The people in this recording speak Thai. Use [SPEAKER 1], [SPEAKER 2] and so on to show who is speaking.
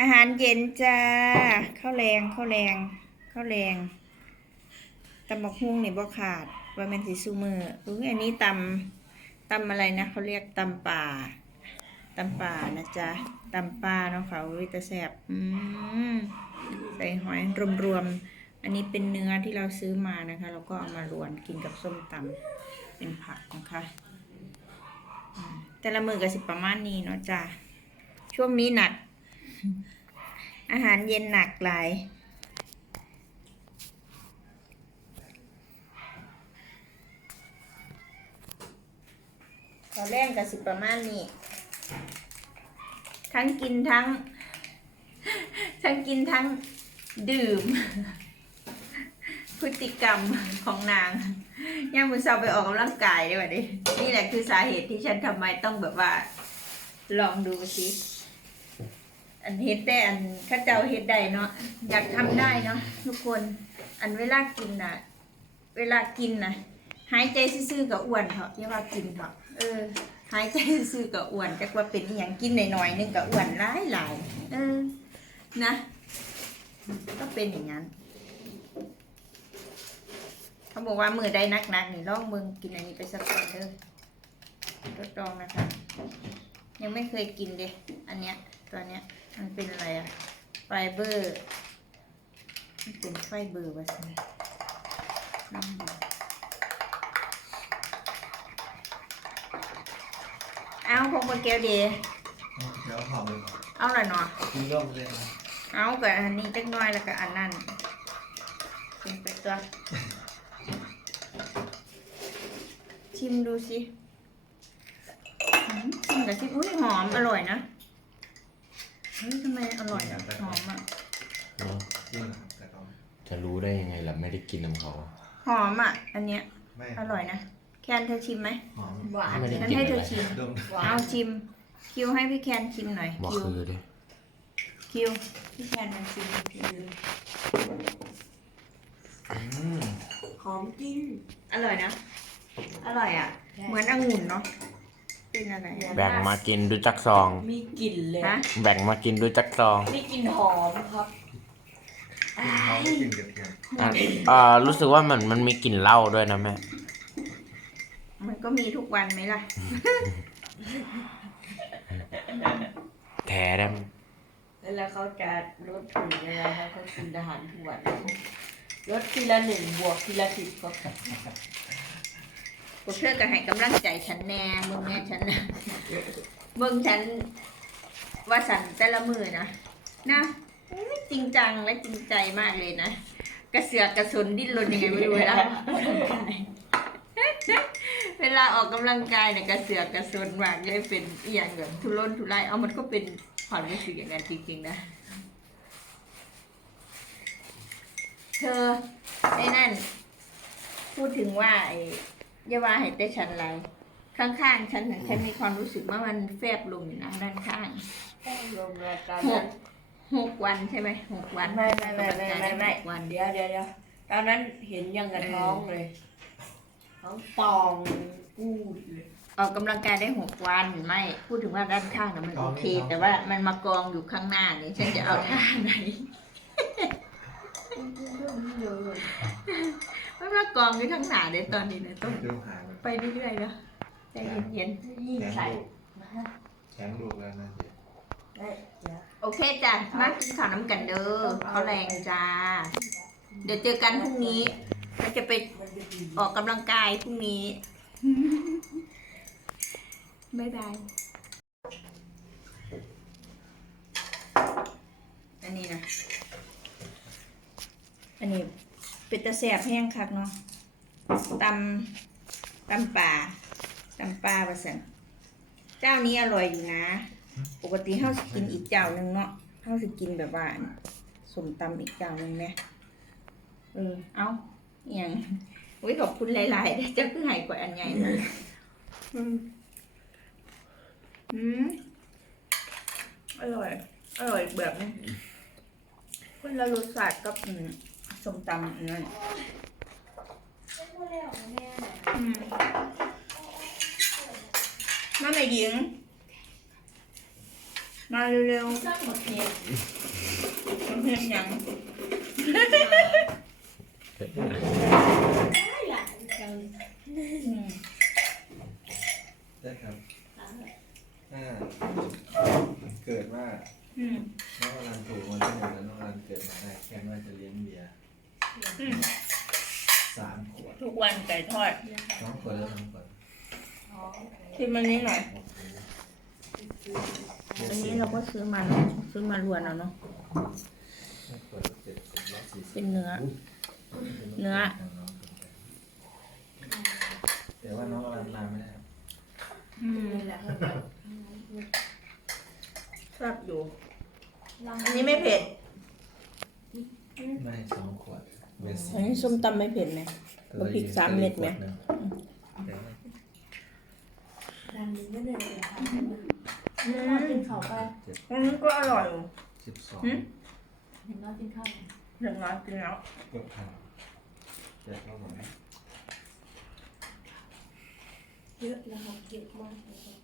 [SPEAKER 1] อาหารเย็นจ้าข้าวแรงข้าวแรงข้าวแรงตำบักฮุ่งนี่บ่ขาดว่ามันสิซูมืออุ้ยอันนี้ตำตำอะไรนะเขาเรียกตำป่าตำป่านะจ๊ะตำป่าเนาะค่ะอุ้ยแต่แสบอืมใส่หอยรวมๆอันนี้เป็นเนื้อที่เราซื้อมานะคะ เราก็เอามารวนกินกับส้มตำเป็นผักนะคะแต่ละมือก็สิประมาณนี้เนาะจ้ะช่วงนี้หนัก อาหารเย็นหนักหลายขอแรงกับสิประมาณนี้ ทั้งกินทั้ง ทั้งกินทั้งดื่ม พฤติกรรมของนางย่างมือเช้าไปออกกำลังกายด้วยวะดินี่แหละคือสาเหตุที่ฉันทำไมต้องแบบว่า ลองดูสิ อันเฮ็ดแต่อันข้าเจ้าเฮ็ดได้เนาะอยากทำได้เนาะทุกคน อันเวลากินน่ะ เวลากินน่ะ หายใจซื่อๆกับอ้วนเถอะอย่าว่ากินเถอะเออ หายใจซื่อๆกับอ้วนจักว่าเป็นอหย่างกินหน่อยๆนึงกับอ้วนหลายหลายเออนะ ก็เป็นอย่างนั้น เขาบอกว่ามือได้นักๆนี่ลองมึงกินอันนี้ไปสักก่อนเด้อทดลองนะคะ ยังไม่เคยกินเลยอันเนี้ยตัวเนี้ย มันเป็นอะไรอะไฟเบอร์มันเป็นไฟเบอร์วะสิลองดูเอาพกมาแก้วเดีย
[SPEAKER 2] เดี๋ยวหอมเลย
[SPEAKER 1] เอาละเนาะ
[SPEAKER 2] กินร่มเลยนะ
[SPEAKER 1] เอากับอันนี้จักหน้อยแล้วก็อันนั้นชิมไปตัว ชิมดูสิอืมชิมกับชิมอุ้ยหอมอร่อยนะ เฮ้ยทำไมอร่อยอะหอมอะ
[SPEAKER 3] เนอะ
[SPEAKER 2] จริงครับแต่ก็
[SPEAKER 3] จะรู้ได้ยังไงล่ะไม่ได้กินน้ำเขา
[SPEAKER 1] หอมอะ อันเนี้ย
[SPEAKER 2] ไม่
[SPEAKER 1] อร่อยนะ แคนเธอชิมไหม
[SPEAKER 2] หอม
[SPEAKER 4] หวาน
[SPEAKER 3] ไม่ได้
[SPEAKER 1] ฉัน
[SPEAKER 3] กิน
[SPEAKER 1] ให้
[SPEAKER 3] อะ
[SPEAKER 1] เธ
[SPEAKER 3] ไร
[SPEAKER 1] อชิม
[SPEAKER 2] ดม
[SPEAKER 4] หวา
[SPEAKER 1] เอา
[SPEAKER 4] น
[SPEAKER 1] ชิม คิวให้พี่แคนชิมหน่อย
[SPEAKER 3] บอก
[SPEAKER 1] คิว
[SPEAKER 3] คือดิ
[SPEAKER 1] คิว พี่แคนมันชิมคิว
[SPEAKER 3] อืม
[SPEAKER 4] หอมจริง
[SPEAKER 1] อร่อยนะ อร่อยอะ เหมือนองุ่นเนาะ เป็นอะไรอะ
[SPEAKER 3] แบ่งมากินด้วยจักซอง
[SPEAKER 4] มีกลิ่นเลย
[SPEAKER 1] ฮะ
[SPEAKER 3] แบ่งมากินด้วยจักซอง
[SPEAKER 4] มีกลิ่นหอมครับ
[SPEAKER 2] กินเขาไม่กินกระเทียม
[SPEAKER 3] อะอ่ารู้สึกว่ามันมันมีกลิ่นเหล้าด้วยนะแม่
[SPEAKER 1] มันก็มีทุกวันไหมล่ะ
[SPEAKER 3] แท้ได้ไหม
[SPEAKER 4] แล้วเขาจะลดถุงยังไงครับเขากินอาหารทุกวันลดทีละหนึ่งบวกทีละสิบก็ครับ
[SPEAKER 1] พ วกเธอก็ให้กำลังใจฉันแน่มึงแน่ฉันนะมึงฉันว่าสันแต่ละมือนะนะจริงจังและจริงใจมากเลยนะกระเสือกกระสนดิ้นรนยังไงไม่รู้เวลาออกกำลังกายเวลาออกกำลังกายเนี่ยกระเสือกกระสนมากเลยเป็นอย่างแบบทุรนทุรายเอามันก็เป็นความรู้สึกอย่างนั้นจริงๆนะเธอไอ้นั่น พูดถึงว่าไอ้ อยาว่าให้แต่ฉันไรข้างๆฉันน่ะฉันมีความรู้สึกว่ามันแฟบลงอยู่นะด้านข้าง
[SPEAKER 4] รวมรายการ
[SPEAKER 1] ห
[SPEAKER 4] นั้
[SPEAKER 1] ก
[SPEAKER 4] น
[SPEAKER 1] หกวันใช่ไหไหมหกวัน
[SPEAKER 4] ไม่ไม่ไม่ไม่ไม่ไม่
[SPEAKER 1] หกวัน
[SPEAKER 4] เดี๋ยวเดี๋ยวเดี๋ยวตอนนั้นเห็นยังกับท้องเลยท้องป่องกูดเลย
[SPEAKER 1] ออกกำลังกายได้หกวันไม่พูดถึงว่าด้านข้างนะมันโอเค แต่ว่ามันมากองอยู่ข้างหน้านี่ฉันจะเอาท่าไหน มันมา กองอยู่ข้างหน้าเลยตอนนี้นะต้อง
[SPEAKER 2] เริ่มหายมัน
[SPEAKER 1] ไปเรื่อยๆนะใจเย็น
[SPEAKER 4] ยิ่งใส่
[SPEAKER 2] แข็งลูกแล้วนะเจ๊
[SPEAKER 4] ได้เดี๋ยว
[SPEAKER 1] ๆโอเคจ้ะมากินข้าวน้ำกันเด้อเขาแรงจ้า เดี๋ยวเจอกันพรุ่งนี้เราจะไป
[SPEAKER 4] มันจะดี
[SPEAKER 1] ออกกำลังกายพรุ่งนี้บ๊ายบายอันนี้นะอันนี้ เป็นตะแสบแห้งคักเนาะตำตำป่าตำป่าประสันเจ้านี้อร่อยอยู่นะ ปกติเขาสกินอีกเจ้าหนึ่งเนาะเขาสกินแบบว่าสมตำอีกเจ้าหนึ่งไหมเออ เอาอย่างอุ้ยขอบคุณหลายๆเด้อเจ้าคือใหายกว่าอันใหญ่นะอืมอืมอร่อย อร่อยแบบคนละรสชาติกับอืม สมตำอันนั่นอืมมาแม่หญิง มาเร็ว
[SPEAKER 4] สร้างหมดเทียน
[SPEAKER 1] ๆมันเพียงยัง
[SPEAKER 4] ได้หลายจัง
[SPEAKER 1] อืม
[SPEAKER 2] ได้ครับห้าเกิดว่า
[SPEAKER 1] อืม
[SPEAKER 2] น้องอลันถูกวันที่หนึ่งแล้วน้องอลันเกิดมาได้แค่ว่าจะเลี้ยงเบียร์
[SPEAKER 1] อืม
[SPEAKER 2] สามขวด
[SPEAKER 1] ทุกวันไก่ทอด
[SPEAKER 2] น้องขวดแล้วน้องขวด
[SPEAKER 1] ที่มันนี้หน่อย
[SPEAKER 2] โอ้โห
[SPEAKER 1] อันนี้เราก็ซื้อมาเนาะซื้อมารวนเอาเนาะ
[SPEAKER 2] ขวดละเจ็ดสิบร้อยสี่สิบ
[SPEAKER 1] เป็นเนื้อ เนื้อ
[SPEAKER 2] แต่ว่าน้องอลันมาไม่ได้ครับ
[SPEAKER 1] อืม
[SPEAKER 4] นี่แหละเขาจะ
[SPEAKER 1] ชอบอยู่ อันนี้ไม่เผ็ด
[SPEAKER 2] ไม่สองขวด เบส
[SPEAKER 1] อันนี้ส้มตำไม่เผ็ดไหมเอาพริกสามเม็ดไหม
[SPEAKER 2] แต่ว่า
[SPEAKER 4] ดันนี้ไม่ได้เลยค่ะ
[SPEAKER 1] อื
[SPEAKER 4] เรา
[SPEAKER 1] ม
[SPEAKER 4] กินข้าวไป
[SPEAKER 1] อันนี้ก็อร่อยอยู่
[SPEAKER 2] สิบสอง
[SPEAKER 1] หืม
[SPEAKER 4] เห็นเรากินข้าว
[SPEAKER 1] หนึ่งร้อยกินแล้ว
[SPEAKER 2] เกือบพันแต่ก็หมด
[SPEAKER 4] เยอะแล้วเขาเก็บมากเลย